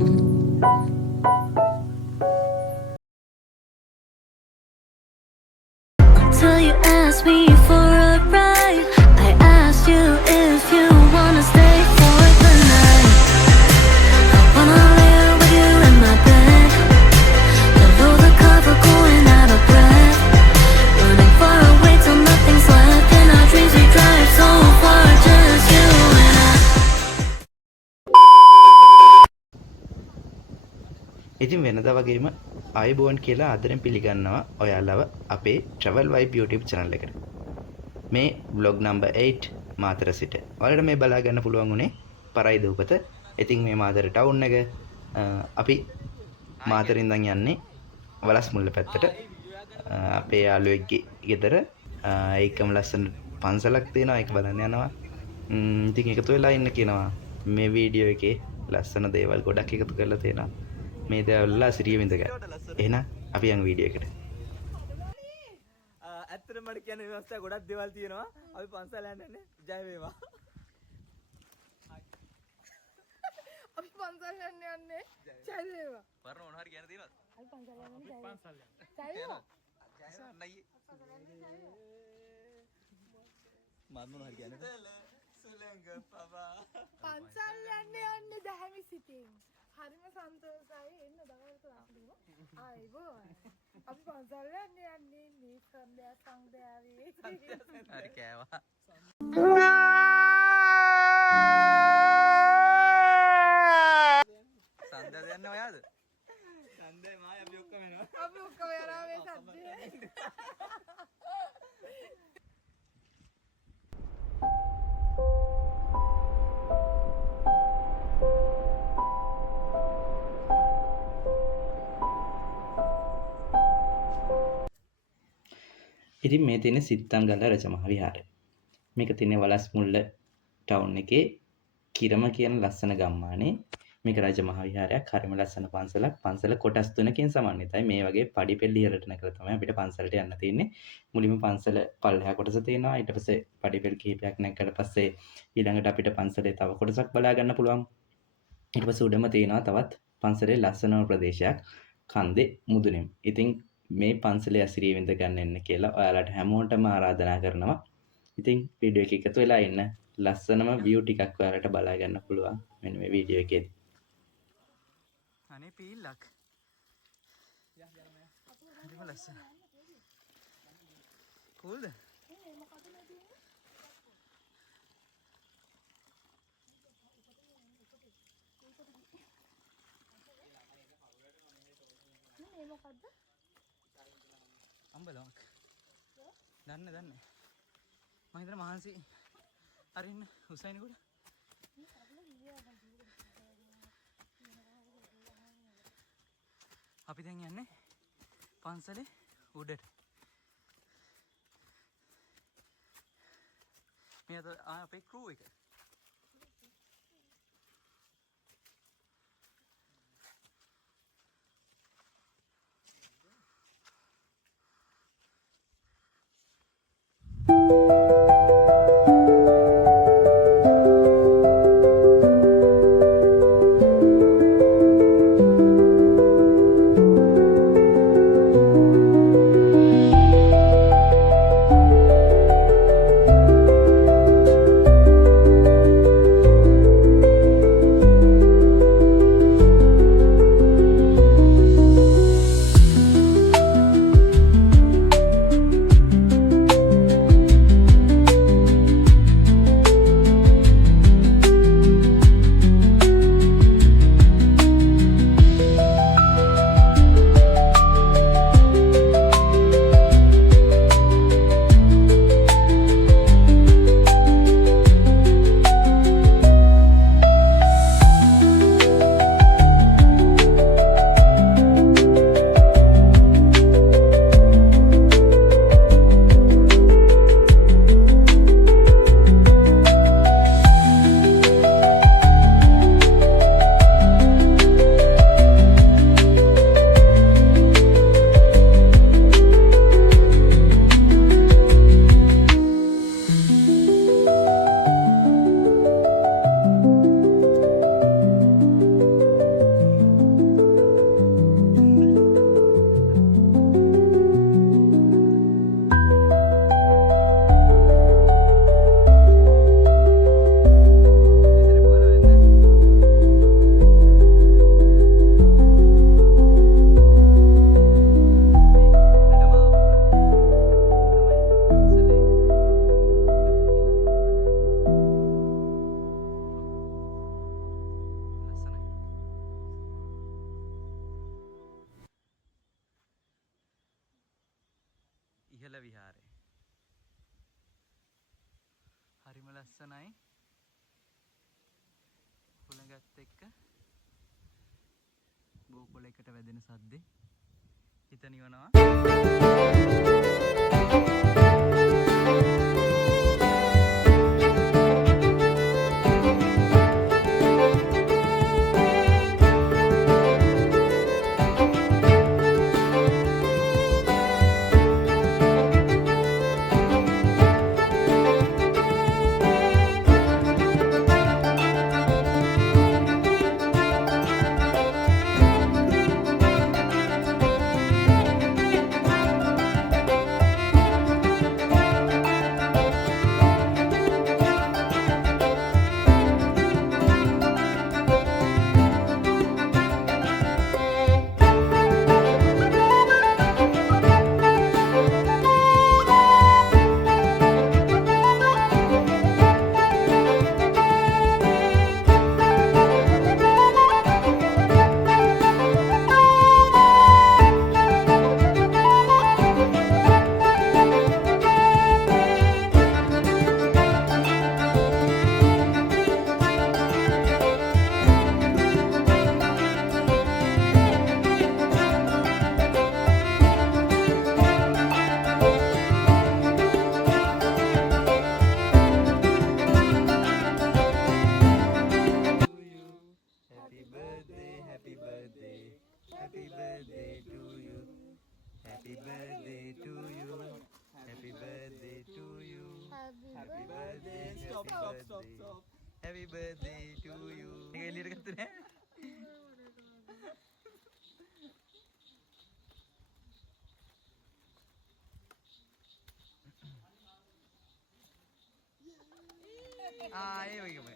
Till you asked me for a ride, I asked you if you wanna stay for the night. I wanna live with you in my bed, below the cover, going out of breath, running far away till nothing's left. In our dreams we drive so far, just you and I. ඉතින් වෙනදා වගේම ආයුබෝවන් කියලා ආදරෙන් පිළිගන්නවා ඔයාලව අපේ Travel Vibe YouTube channel එකට. මේ vlog number 8 මාතර සිට. ඔයාලට මේ බලා ගන්න පුළුවන් උනේ පරයිද උපත. ඉතින් මේ මාතර ටවුන් එක අපි මාතරින් ඉඳන් යන්නේ වලස්මුල්ල පැත්තට. අපේ යාළුවෙක්ගේ ගෙදර ඒකම ලස්සන පන්සලක් තියෙනවා. ඒක බලන්න යනවා. ඉතින් එකතු වෙලා ඉන්න කියනවා. මේ වීඩියෝ එකේ ලස්සන දේවල් ගොඩක් එකතු කරලා තියෙනවා. මේ දේවල් සිරිය විඳගන්න. එහෙනම් අපි යන් වීඩියෝ එකට. ඇත්තටම මට කියන ව්‍යවස්ථා ගොඩක් දේවල් තියෙනවා. අපි පන්සල් යන්නේ ජය වේවා. අපි පන්සල් යන්නේ ජය වේවා. වරණ මොන හරි කියන තියෙනවද? අපි පන්සල් යන්නේ ජය වේවා. නයි. මම මොන හරි කියන්නේ? සුලංග පවා. පන්සල් යන්නේ දැහැමි සිටින්. හරිම සන්තෝෂයි එන්න දවල්ට අපිව. ආයිබෝ. අපි පන්සල් යන්නේ මේ සන්දයා සංදයාවේ. හරි කෑවා. සන්දයා දෙන්නේ ඔයාද? සන්දේ මායි අපි ඔක්කොම එනවා. අපි ඔක්කොම යනවා මේ සද්දේ. ඉතින් මේ තියෙන සිත්තන්ගල රජමහා විහාරය. මේක තියෙන්නේ වලස්මුල්ල ටවුන් එකේ කිරම කියන ලස්සන ගම්මානේ. මේක රජමහා විහාරයක්. හරිම ලස්සන පන්සලක්. පන්සල කොටස් 3කින් සමන්විතයි. මේ වගේ පඩිපෙළ ඉහළට නැගලා තමයි අපිට පන්සලට යන්න තියෙන්නේ. මුලින්ම පන්සල පල්ලෙහා කොටස තියෙනවා. ඊට පස්සේ පඩිපෙළ කිහිපයක් නැගලා පස්සේ ඊළඟට අපිට පන්සලේ තව කොටසක් බලා ගන්න පුළුවන්. ඊට පස්සේ උඩම තියෙනවා තවත් පන්සලේ ලස්සනම ප්‍රදේශයක් කන්දේ මුදුනේම. ඉතින් මේ පන්සලේ ඇසිරිය විඳ ගන්න එන්න කියලා ඔයාලට හැමෝටම ආරාධනා කරනවා. ඉතින් වීඩියෝ එක එකතු වෙලා ඉන්න ලස්සනම view ටිකක් ඔයාලට බලා ගන්න පුළුවන් මෙන්න මේ වීඩියෝ එකේදී. අනේ පීල්ලක්. හරිම ලස්සන. කූල්ද? මේ මොකද්ද? අම්බලමක්. දන්නේ. මම හිතන මහන්සි අරින්න හුසයින්ගොඩ. අපි දැන් යන්නේ පන්සලේ උඩට. මේ අත අපේ ක්‍රූ එක. ඉහළ විහාරය. හරිම ලස්සනයි. හුළඟත් එක්ක බෝකොලයකට වැදෙන සද්දේ හිත නිවනවා. Happy birthday to you. Happy birthday to you. Happy birthday to you. Happy birthday. Stop. Happy birthday to you. මේක එළියට ගත්තේ නෑ. ඒ වගේම.